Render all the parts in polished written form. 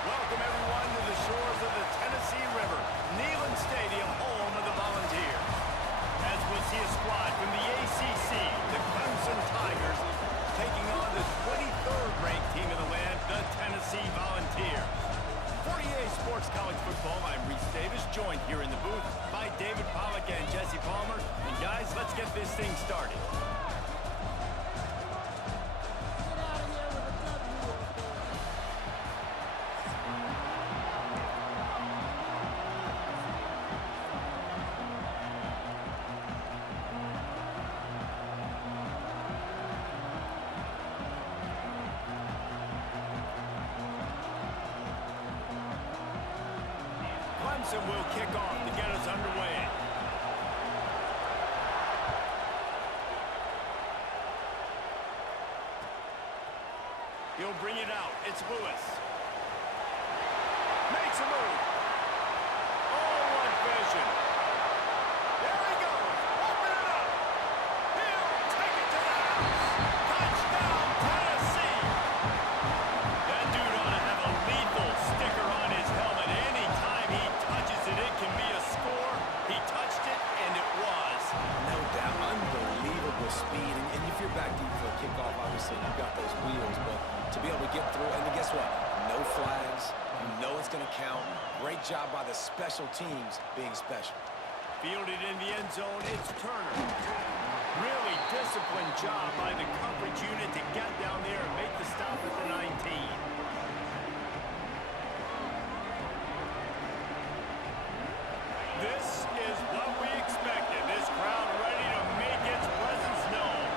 Welcome, everyone, to the shores of the Tennessee River, Neyland Stadium, home of the Volunteers. As we'll see a squad from the ACC, the Clemson Tigers, taking on the 23rd ranked team in the land, the Tennessee Volunteers. For EA Sports College Football, I'm Reese Davis, joined here in the booth by David Pollack and Jesse Palmer. And guys, let's get this thing started. Clemson will kick off to get us underway. He'll bring it out. It's Lewis. Makes a move. Oh, what vision. There he goes. Open it up. He'll take it to the house. Touchdown, Tennessee. That dude ought to have a lethal sticker on his helmet. Anytime he touches it, it can be a score. He touched it, and it was. No doubt. Unbelievable speed. And if you're back deep for a kickoff, obviously you've got those wheels, but to be able to get through, and guess what? No flags. You know it's going to count. Great job by the special teams being special. Fielded in the end zone, it's Turner. Really disciplined job by the coverage unit to get down there and make the stop at the 19. This is what we expected. This crowd ready to make its presence known.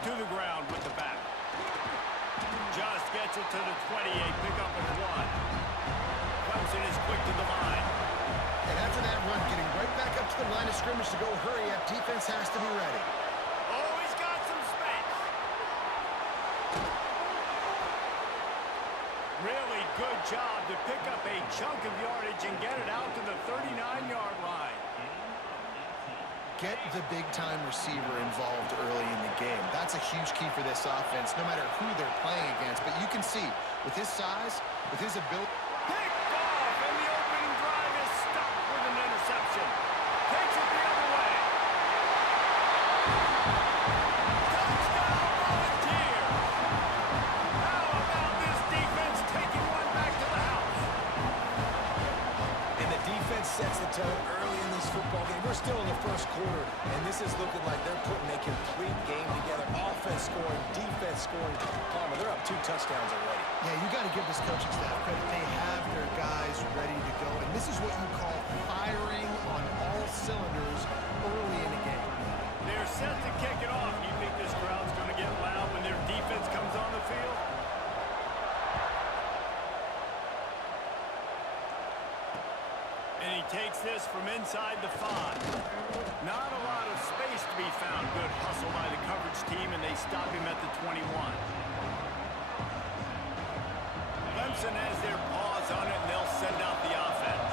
To the ground with the back. Just gets it to the 28, pick up at 1. Clemson is quick to the line. And after that run, getting right back up to the line of scrimmage to go hurry up, defense has to be ready. Oh, he's got some space. Really good job to pick up a chunk of yardage and get it out to the 39-yard line. Get the big-time receiver involved early in the game. That's a huge key for this offense, no matter who they're playing against. But you can see, with his size, with his ability... Picked off, and the opening drive is stopped with an interception. Takes it the other way. Touchdown, Volunteers! How about this defense taking one back to the house? And the defense sets the tone early in this football game. We're still in the first quarter, and this is looking like they're putting a complete game together. Offense scoring, defense scoring. Palmer, they're up 2 touchdowns already. Yeah, you got to give this coaching staff credit. They have their guys ready to go, and this is what you call firing on all cylinders early in the game. They're set to kick it off. You think this crowd's going to get loud when their defense comes on the field? And he takes this from inside the 5. Not a lot of space to be found. Good hustle by the coverage team, and they stop him at the 21. Clemson has their paws on it, and they'll send out the offense.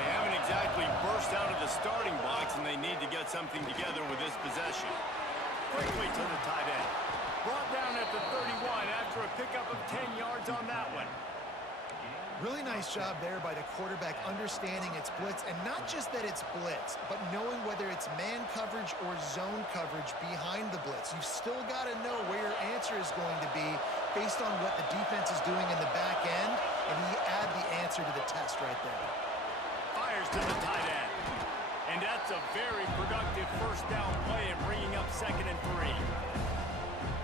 They haven't exactly burst out of the starting blocks, and they need to get something together with this possession. Quickly to the tight end. Brought down at the 31 after a pickup of 10 yards on that one. Really nice job there by the quarterback understanding it's blitz, and not just that it's blitz, but knowing whether it's man coverage or zone coverage behind the blitz. You've still got to know where your answer is going to be based on what the defense is doing in the back end, and you add the answer to the test right there. Fires to the tight end. And that's a very productive first down play and bringing up 2nd and 3.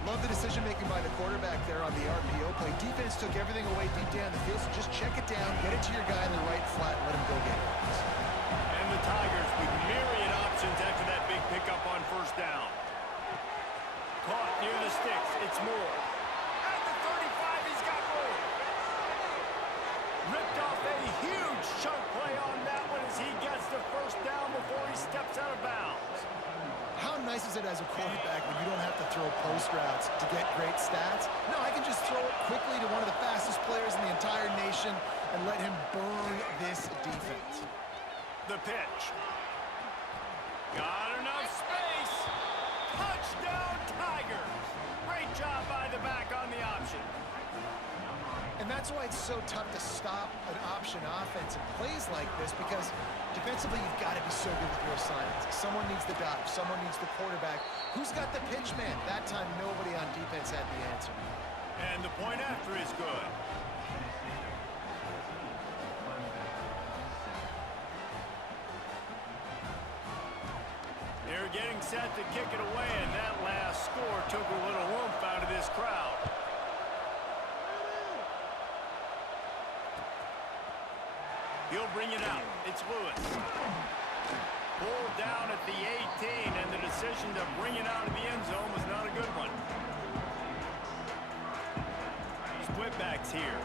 Love the decision-making by the quarterback there on the RPO play. Defense took everything away deep down the field, so just check it down, get it to your guy in the right flat, and let him go get it. And the Tigers with myriad options after that big pickup on first down. Caught near the sticks. It's Moore. At the 35, he's got more. Ripped off a huge chunk play on that one as he gets the first down before he steps out of bounds. How nice is it as a quarterback when you don't have to throw post routes to get great stats? No, I can just throw it quickly to one of the fastest players in the entire nation and let him burn this defense. The pitch. Got enough space. And that's why it's so tough to stop an option offense in plays like this, because defensively you've got to be so good with your assignments. Someone needs the dive. Someone needs the quarterback. Who's got the pitch man? That time nobody on defense had the answer. And the point after is good. They're getting set to kick it away, and that last score took a little oomph out of this crowd. He'll bring it out. It's Lewis. Pulled down at the 18, and the decision to bring it out of the end zone was not a good one. Split backs here.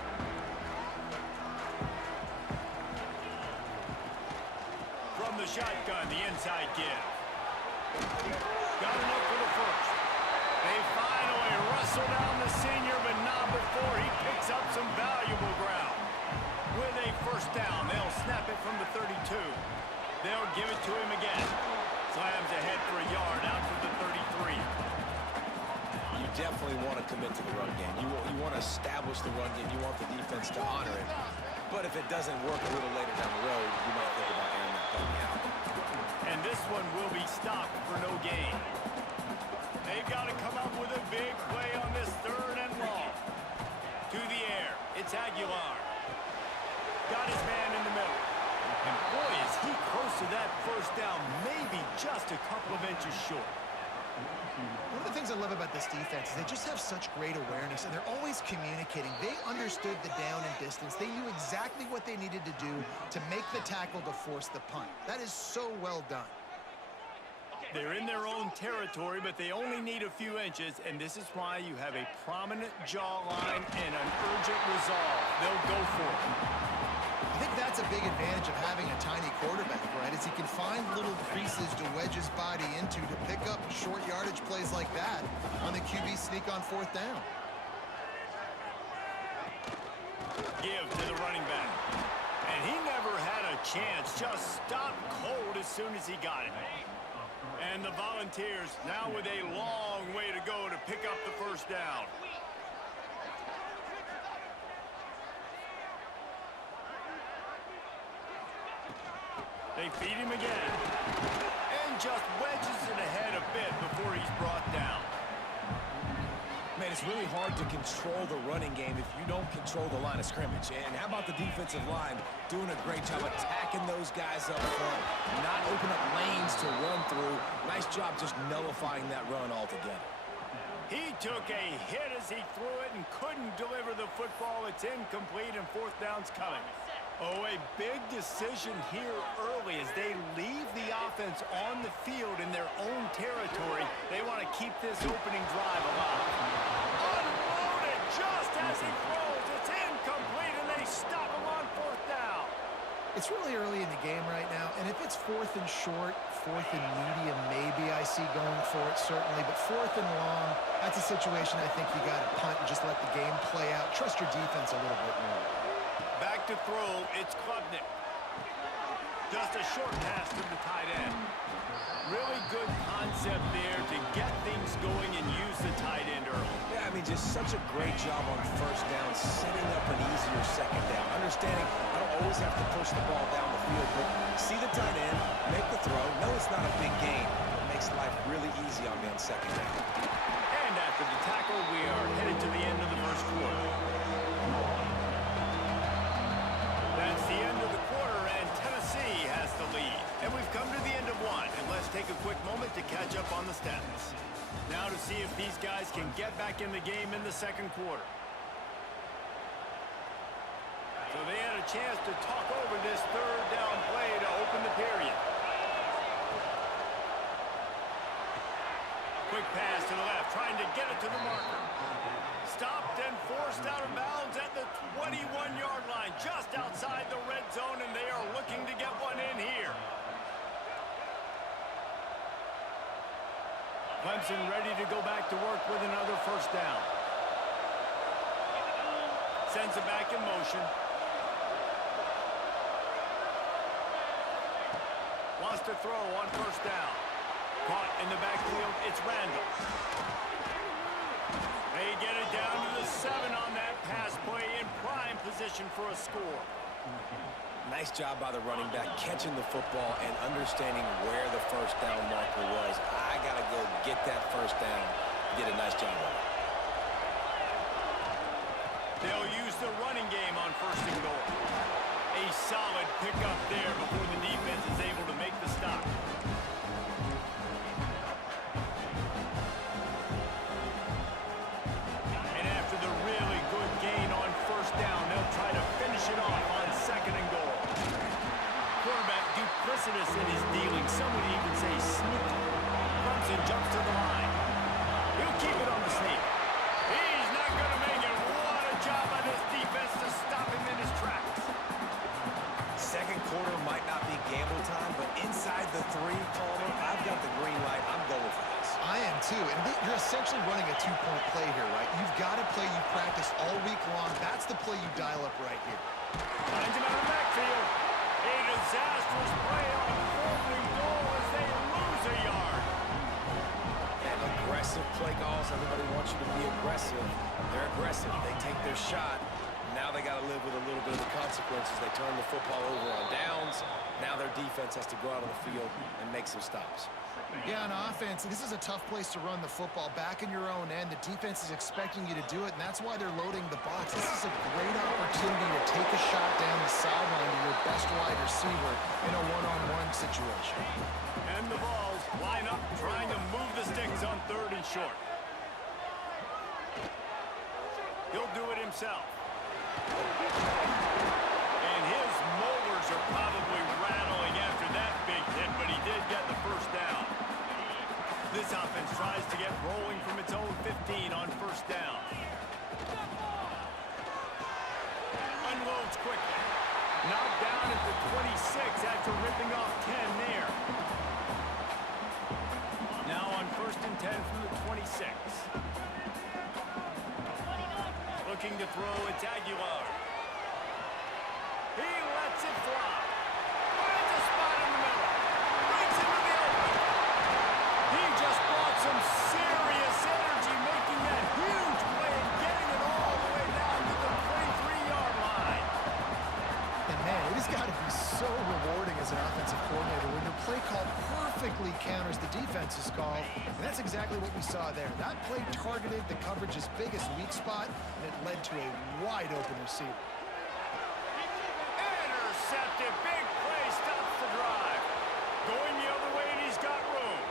From the shotgun, the inside give. Got enough for the first. They finally wrestle down the senior, but not before he picks up some valuable ground. With a first down, they'll snap it from the 32. They'll give it to him again. Slams ahead for a yard out to the 33. You definitely want to commit to the run game. You want to establish the run game. You want the defense to honor it. But if it doesn't work a little later down the road, you might think about airing that puppy out. And this one will be stopped for no gain. They've got to come up with a big play on this 3rd and long. To the air, it's Aguilar. Got his man in the middle. And boy, is he close to that first down, maybe just a couple of inches short. One of the things I love about this defense is they just have such great awareness, and they're always communicating. They understood the down and distance. They knew exactly what they needed to do to make the tackle to force the punt. That is so well done. They're in their own territory, but they only need a few inches, and this is why you have a prominent jawline and an urgent resolve. They'll go for it. I think that's a big advantage of having a tiny quarterback, right? Is he can find little creases to wedge his body into to pick up short yardage plays like that on the QB sneak on 4th down. Give to the running back. And he never had a chance. Just stopped cold as soon as he got it. And the Volunteers now with a long way to go to pick up the first down. They feed him again. And just wedges it ahead a bit before he's brought down. Man, it's really hard to control the running game if you don't control the line of scrimmage. And how about the defensive line doing a great job attacking those guys up front, not open up lanes to run through. Nice job just nullifying that run altogether. He took a hit as he threw it and couldn't deliver the football. It's incomplete and 4th down's coming. Oh, a big decision here early as they leave the offense on the field in their own territory. They want to keep this opening drive alive. Unloaded just as he throws. It's incomplete, and they stop him on 4th down. It's really early in the game right now, and if it's 4th and short, 4th and medium, maybe I see going for it, certainly. But 4th and long, that's a situation I think you got to punt and just let the game play out. Trust your defense a little bit more. Back to throw, it's Klubnik. Just a short pass to the tight end. Really good concept there to get things going and use the tight end early. Yeah, I mean, just such a great job on 1st down, setting up an easier 2nd down. Understanding I don't always have to push the ball down the field, but see the tight end, make the throw. No, it's not a big gain. It makes life really easy on me on 2nd down. And after the tackle, we are headed to the end of the first quarter. That's the end of the quarter, and Tennessee has the lead. And we've come to the end of one, and let's take a quick moment to catch up on the stats. Now to see if these guys can get back in the game in the 2nd quarter. So they had a chance to talk over this 3rd down play to open the period. Quick pass to the left, trying to get it to the marker. Stopped and forced out of bounds at the 21-yard line, just outside the red zone, and they are looking to get one in here. Clemson ready to go back to work with another first down. Sends it back in motion. Wants to throw on 1st down. Caught in the backfield, it's Randall. They get it down to the 7 on that pass play in prime position for a score. Nice job by the running back, catching the football and understanding where the first down marker was. I got to go get that first down. Did a nice job of it. They'll use the running game on first and goal. A solid pickup there before the defense is able to make the stop. And after the really good gain on first down, they'll try to finish it off on second and goal. Quarterback duplicitous in his dealing. Some would even say sneaky. Clemson jumps to the line. He'll keep it on the sneak. He's not going to make it. What a job by this defense to stop him in his tracks. Second quarter might not be gamble time, but inside the 3, Palmer, I've got the green light. I'm going for this. I am too, and you're essentially running a 2-point play here, right? You've got a play you practiced all week long. That's the play you dial up right here. Finds him out of the backfield. A disastrous play on 4th and goal as they lose a yard. And aggressive play calls. Everybody wants you to be aggressive. They're aggressive. They take their shot. Now they got to live with a little bit of the consequences. They turn the football over on downs. Now their defense has to go out on the field and make some stops. Yeah, on offense, this is a tough place to run the football. Back in your own end, the defense is expecting you to do it, and that's why they're loading the box. This is a great opportunity to take a shot down the sideline to your best wide receiver in a one-on-one situation. And the balls line up, trying to move the sticks on 3rd and short. He'll do it himself. And his molars are probably rattling after that big hit, but he did get the first down. This offense tries to get rolling from its own 15 on first down. Unloads quickly. Knocked down at the 26 after ripping off 10 there. Now on 1st and 10 from the 26. Looking to throw, it's Aguilar. He lets it fly. Finds a spot in the middle. Breaks into the open. He just brought some serious energy, making that huge play and getting it all the way down to the 23-yard line. And man, it has got to be so rewarding as an offensive coordinator when your play call perfectly counters the defense's call. And that's exactly what we saw there. That play targeted the coverage's biggest weak spot, and it led to a wide-open receiver. Intercepted. Big play. Stops the drive. Going the other way, and he's got room.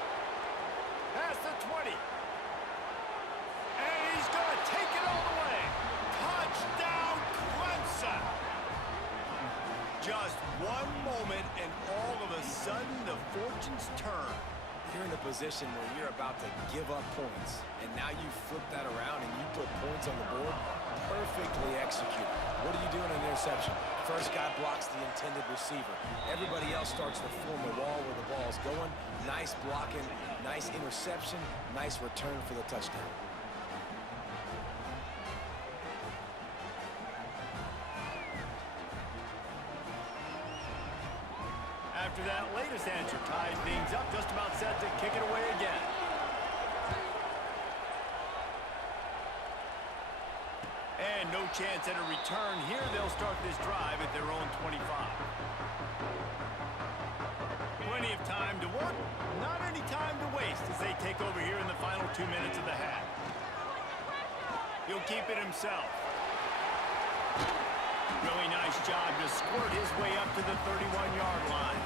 Past the 20. And he's going to take it all the way. Touchdown, Clemson. Just one moment, and all of a sudden, the fortunes turn. You're in a position where you're about to give up points, and now you flip that around and you put points on the board. Perfectly executed. What do you do in an interception? First guy blocks the intended receiver. Everybody else starts to form a wall where the ball's going. Nice blocking, nice interception, nice return for the touchdown. After that latest answer tied things up, just about set to kick it away again. And no chance at a return here. They'll start this drive at their own 25. Plenty of time to work, not any time to waste as they take over here in the final 2 minutes of the half. He'll keep it himself. Really nice job to squirt his way up to the 31-yard line.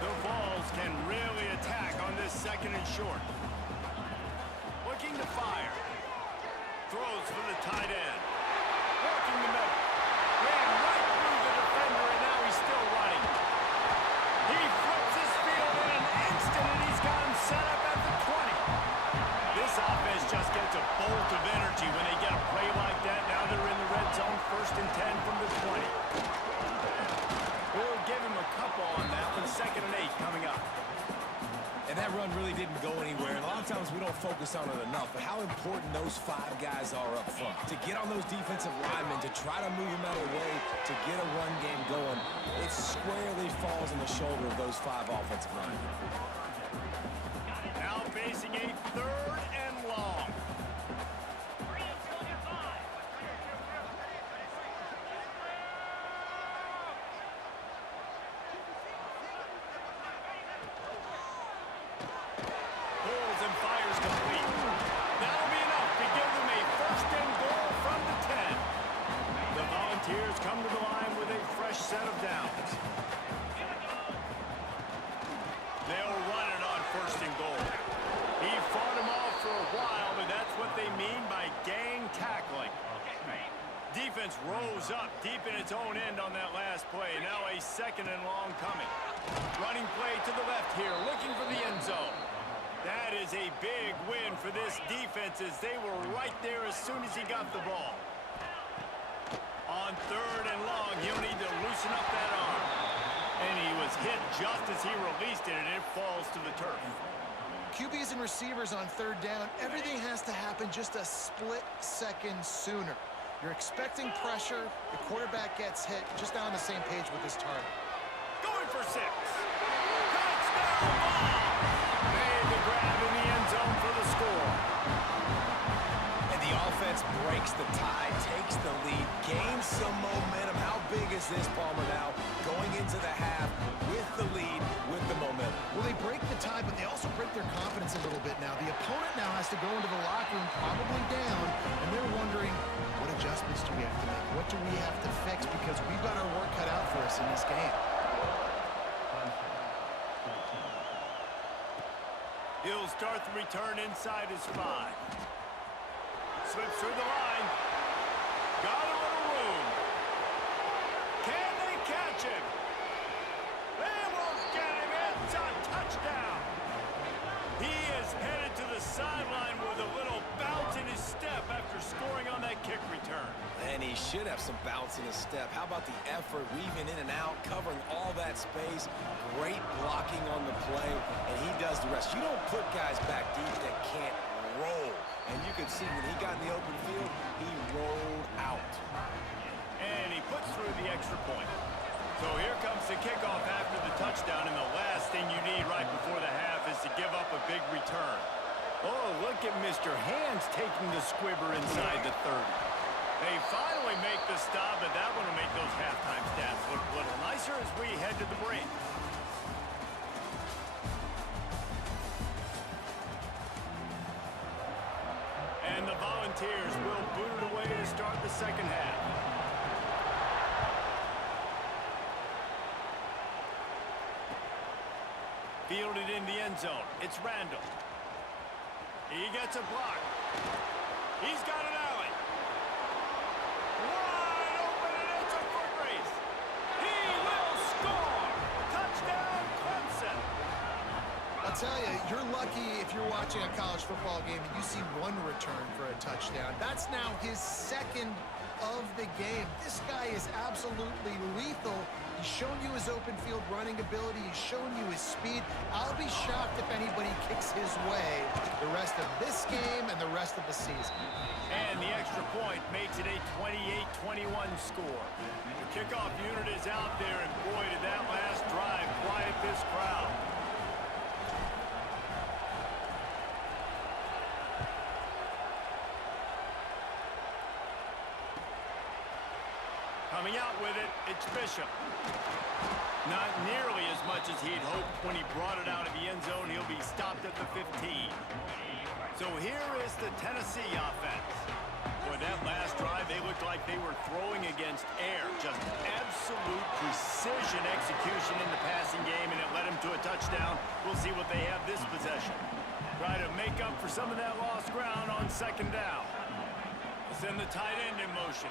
The Vols can really attack on this 2nd and short. Looking to fire. Throws for the tight end. Working the middle. Ran right through the defender, and now he's still running. He flips his field in an instant, and he's got him set up at the 20. This offense just gets a bolt of energy when they get a play like that. Now they're in the red zone, 1st and 10 from the 20. We'll give him a couple on that one. 2nd and 8 coming up. And that run really didn't go anywhere. And a lot of times we don't focus on it enough, but how important those 5 guys are up front. To get on those defensive linemen, to try to move them out of the way, to get a run game going, it squarely falls on the shoulder of those 5 offensive linemen. Now facing a 3rd and long. its own end on that last play. Now a second and long coming. Running play to the left here, looking for the end zone. That is a big win for this defense as they were right there as soon as he got the ball. On third and long, he'll need to loosen up that arm. And he was hit just as he released it, and it falls to the turf. QBs and receivers on third down, everything has to happen just a split second sooner. You're expecting pressure, the quarterback gets hit, just not on the same page with his target. Going for 6. Touchdown ball! Made the grab in the end zone for the score. And the offense breaks the tie, takes the lead, gains some momentum. How big is this, Palmer, now? Going into the half with the lead, with the momentum. Well, they break the tie, but they also break their confidence a little bit now. The opponent now has to go into the locker room, probably down, and they're wondering, what adjustments do we have to make? What do we have to fix? Because we've got our work cut out for us in this game. He'll start the return inside his 5. Slips through the line. Got a little room. Can they catch him? They won't get him. It's a touchdown. He is headed to the sideline with a little bounce in his step after scoring on that kick return. And he should have some bounce in his step. How about the effort, weaving in and out, covering all that space. Great blocking on the play, and he does the rest. You don't put guys back deep that can't roll. And you can see when he got in the open field, he rolled out. And he puts through the extra point. So here comes the kickoff after the touchdown, and the last thing you need right before the half is to give up a big return. Oh, look at Mr. Hands taking the squibber inside the 30. They finally make the stop, but that one will make those halftime stats look a little nicer as we head to the break. And the Volunteers will boot it away to start the second half. Fielded in the end zone. It's Randall. He gets a block. He's got an alley. Wide open, and it's a foot race. He will score. Touchdown, Clemson. I'll tell you, you're lucky if you're watching a college football game and you see one return for a touchdown. That's now his second of the game. This guy is absolutely lethal. He's shown you his open field running ability. He's shown you his speed. I'll be shocked if anybody kicks his way the rest of this game and the rest of the season. And the extra point makes it a 28-21 score. The kickoff unit is out there, and boy, did that last drive quiet this crowd. Coming out with it, it's Bishop. Not nearly as much as he'd hoped when he brought it out of the end zone. He'll be stopped at the 15. So here is the Tennessee offense. Boy, that last drive, they looked like they were throwing against air. Just absolute precision execution in the passing game, and it led them to a touchdown. We'll see what they have this possession. Try to make up for some of that lost ground on second down. Send the tight end in motion.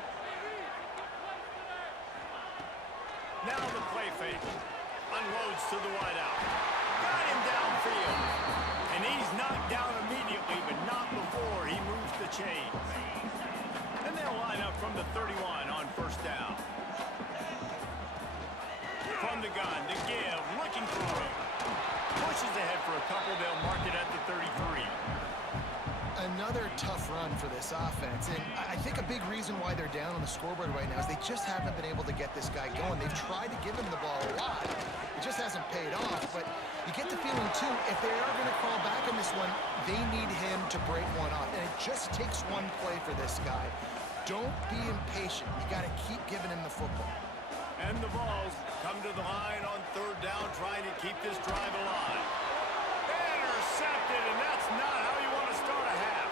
Now the play fake. Unloads to the wideout. Got him downfield. And he's knocked down immediately, but not before he moves the chains. And they'll line up from the 31 on first down. From the gun, to give, looking for room. Pushes ahead for a couple, they'll mark it at the 33. Another tough run for this offense, and I think a big reason why they're down on the scoreboard right now is they just haven't been able to get this guy going. They've tried to give him the ball a lot. It just hasn't paid off, but you get the feeling, too, if they are going to crawl back in this one, they need him to break one off, and it just takes one play for this guy. Don't be impatient. You got to keep giving him the football. And the balls come to the line on third down, trying to keep this drive alive. Intercepted, and that's not how you want to start a half.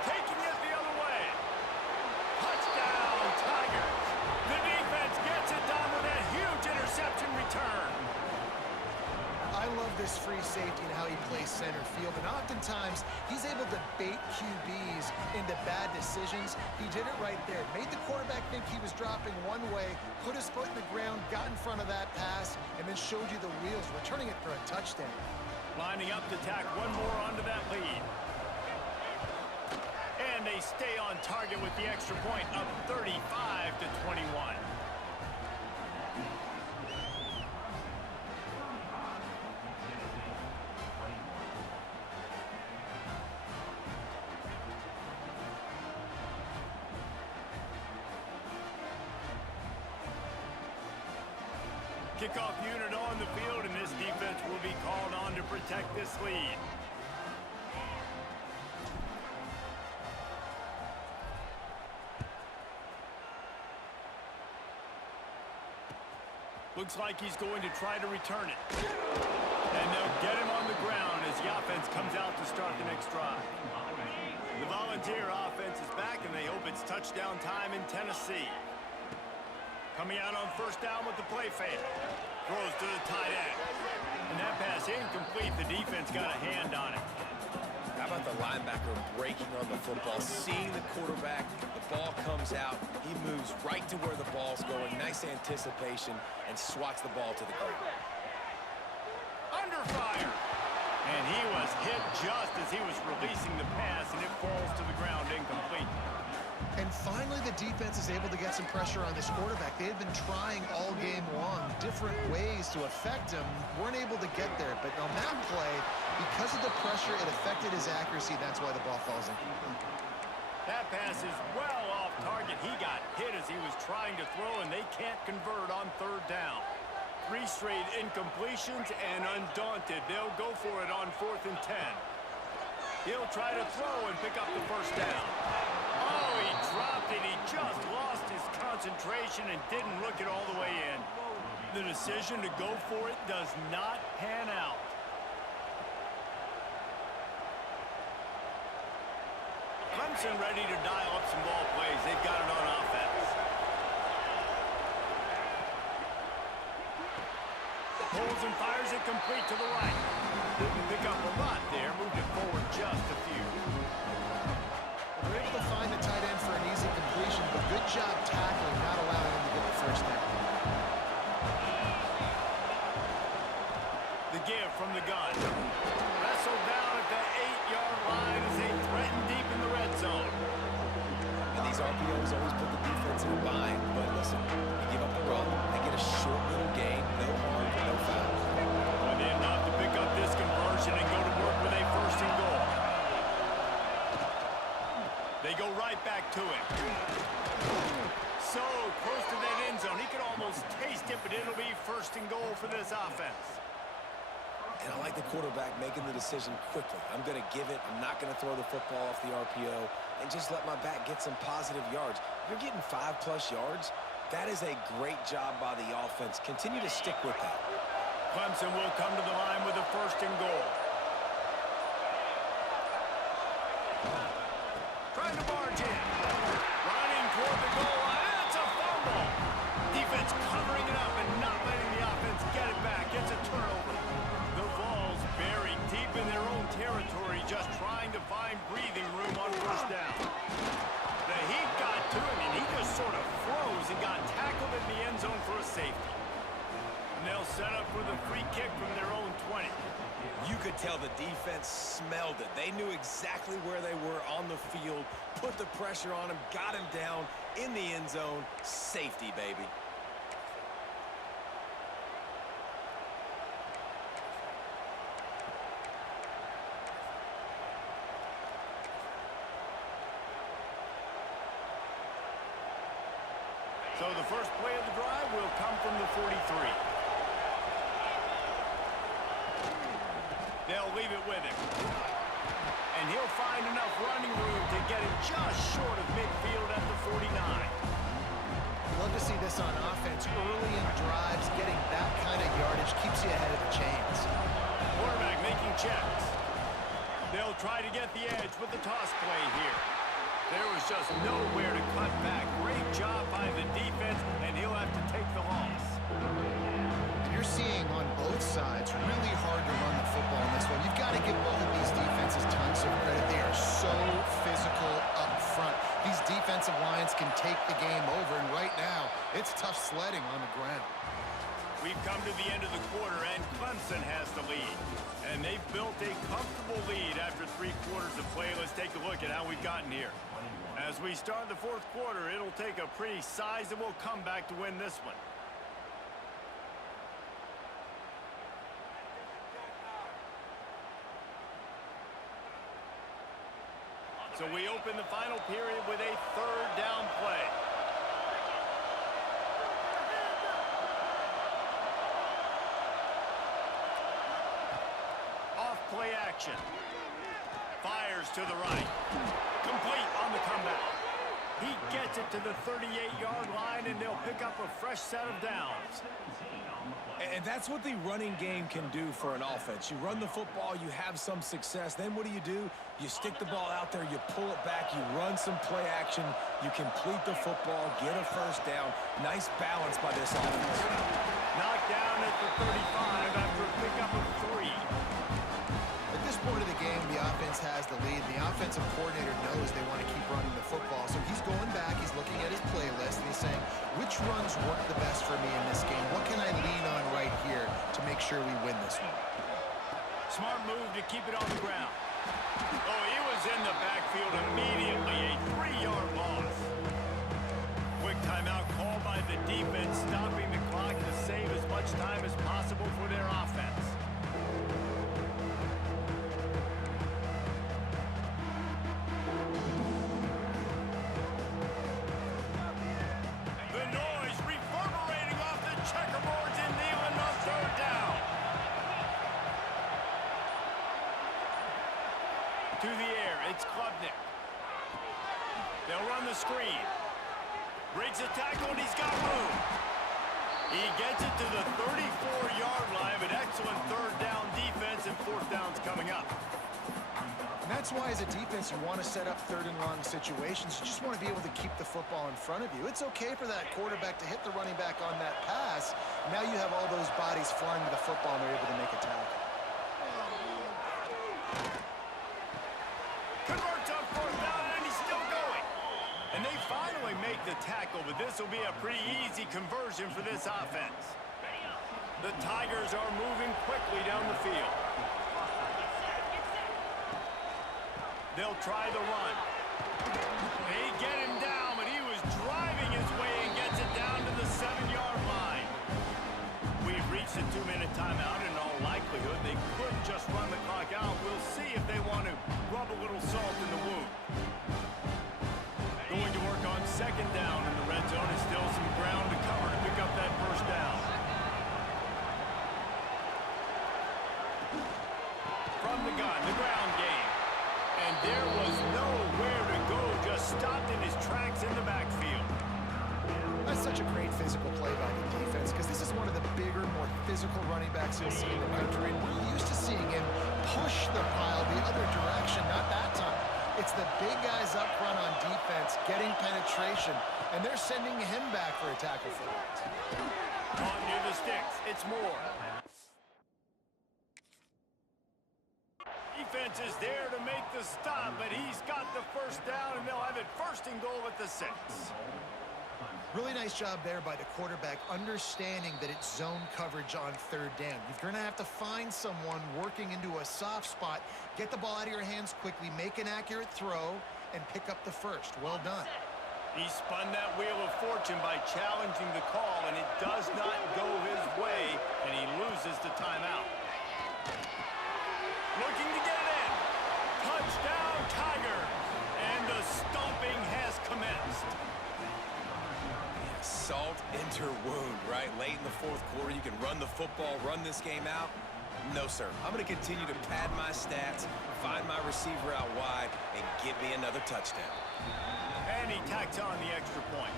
Taking it the other way. Touchdown, Tigers. The defense gets it done with that huge interception return. I love this free safety and how he plays center center field, and oftentimes he's able to bait QBs into bad decisions. He did it right there. Made the quarterback think he was dropping one way, put his foot in the ground, got in front of that pass, and then showed you the wheels, returning it for a touchdown. Lining up to tack one more onto that lead. And they stay on target with the extra point, up 35-21. Kickoff unit on the field, and this defense will be called on to protect this lead. Looks like he's going to try to return it. And they'll get him on the ground as the offense comes out to start the next drive. The Volunteer offense is back, and they hope it's touchdown time in Tennessee. Coming out on first down with the play fake. Throws to the tight end. And that pass incomplete. The defense got a hand on it. How about the linebacker breaking on the football, seeing the quarterback, the ball comes out, he moves right to where the ball's going, nice anticipation, and swats the ball to the ground. Under fire. And he was hit just as he was releasing the pass, and it falls to the ground incomplete. And finally, the defense is able to get some pressure on this quarterback. They had been trying all game long different ways to affect him, weren't able to get there. But on that play, because of the pressure, it affected his accuracy. That's why the ball falls incomplete. That pass is well off target. He got hit as he was trying to throw, and they can't convert on third down. 3 straight incompletions, and undaunted, they'll go for it on 4th and 10. He'll try to throw and pick up the first down. Oh, he dropped it. He just lost his concentration and didn't look it all the way in. The decision to go for it does not pan out. Clemson ready to dial up some ball plays. They've got it on offense. Pulls and fires it complete to the right. Didn't pick up a lot there. Moved it forward just a few. They're able to find the tight end for an easy completion, but good job tackling, not allowing him to get the first down. The give from the gun. Wrestled down at the 8-yard line as they threaten deep in the red zone. And these RPOs always put the defense in a bind, but listen, you give up the run, they get a short little gain, no harm, no foul. Well, they enough to pick up this conversion and go to work with a 1st and goal. They go right back to it. So close to that end zone. He could almost taste it, but it'll be 1st and goal for this offense. And I like the quarterback making the decision quickly. I'm going to give it. I'm not going to throw the football off the RPO and just let my back get some positive yards. You're getting 5+ yards. That is a great job by the offense. Continue to stick with that. Clemson will come to the line with a 1st and goal. Trying to barge in. Running toward the goal line. It's a fumble. Defense covering it up and not letting the offense get it back. It's a turnover. The Vols buried deep in their own territory, just trying to find breathing room on 1st down. The heat got to him, and he just sort of froze and got tackled in the end zone for a safety. And they'll set up for the free kick from their own 20. You could tell the defense smelled it. They knew exactly where they were on the field, put the pressure on him, got him down in the end zone. Safety, baby. So the first play of the drive will come from the 43. They'll leave it with him. And he'll find enough running room to get it just short of midfield at the 49. Love to see this on offense. Early in drives, getting that kind of yardage keeps you ahead of the chains. Quarterback making checks. They'll try to get the edge with the toss play here. There was just nowhere to cut back. Great job by the defense, and he'll have to take the loss. You're you're seeing on both sides really hard to run the football in this one. You've got to give both of these defenses tons of credit. They are so physical up front. These defensive lines can take the game over, and right now, it's tough sledding on the ground. We've come to the end of the quarter, and Clemson has the lead. And they've built a comfortable lead after 3 quarters of play. Let's take a look at how we've gotten here. As we start the 4th quarter, it'll take a pretty sizable comeback to win this one. So we open the final period with a 3rd down play. Play action. Fires to the right. Complete on the comeback. He gets it to the 38-yard line, and they'll pick up a fresh set of downs. And that's what the running game can do for an offense. You run the football, you have some success. Then what do? You stick the ball out there, you pull it back, you run some play action, you complete the football, get a first down. Nice balance by this offense. Knocked down at the 35 after a pickup of 3. At this point of the game, the offense has the lead. The offensive coordinator knows they want to keep running the football. So he's going back, he's looking at his playlist, and he's saying, which runs work the best for me in this game? What can I lean on right here to make sure we win this one? Smart move to keep it on the ground. Oh, he was in the backfield immediately. A 3-yard loss. Quick timeout called by the defense, stopping the clock to save as much time as possible for their offense. To the air, it's Klubnik. They'll run the screen. Breaks a tackle, and he's got room. He gets it to the 34-yard line, but excellent 3rd down defense, and 4th down's coming up. And that's why, as a defense, you want to set up 3rd and long situations. You just want to be able to keep the football in front of you. It's okay for that quarterback to hit the running back on that pass. Now you have all those bodies flying to the football, and they're able to make a tackle. Converts on 4th down, and he's still going. And they finally make the tackle, but this will be a pretty easy conversion for this offense. The Tigers are moving quickly down the field. They'll try the run. They get him down, but he was driving his way and gets it down to the 7-yard line. We've reached a 2-minute timeout. In all likelihood, they could just run the clock out. We'll see if they want to rub a little salt in the wound. Going to work on 2nd down in the red zone. Is still some ground to cover to pick up that 1st down. From the gun, the ground game. And there was nowhere to go, just stopped in his tracks in the backfield. That's such a great physical play by the defense, because this is one of the bigger, more physical running backs you'll see in the country, and we're used to seeing him push the pile the other direction. Not that time. It's the big guys up front on defense getting penetration, and they're sending him back for a tackle for it. On near the sticks, it's Moore. Defense is there to make the stop, but he's got the 1st down, and they'll have it 1st and goal at the 6. Really nice job there by the quarterback, understanding that it's zone coverage on 3rd down. You're going to have to find someone working into a soft spot, get the ball out of your hands quickly, make an accurate throw, and pick up the 1st. Well done. He spun that wheel of fortune by challenging the call, and it does not go his way, and he loses the timeout. Looking to get it in. Touchdown, Tiger. And the stomping has commenced. Salt into wound, right? Late in the 4th quarter, you can run the football, run this game out. No, sir. I'm going to continue to pad my stats, find my receiver out wide, and get me another touchdown. And he tacks on the extra point.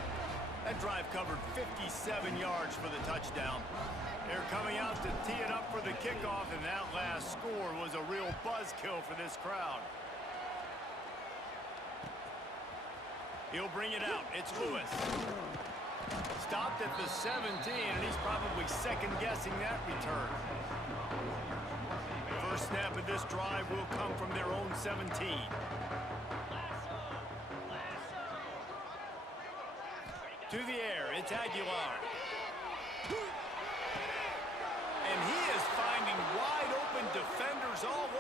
That drive covered 57 yards for the touchdown. They're coming out to tee it up for the kickoff, and that last score was a real buzzkill for this crowd. He'll bring it out. It's Lewis. Stopped at the 17, and he's probably second-guessing that return. First snap of this drive will come from their own 17. To the air, it's Aguilar. And he is finding wide-open defenders all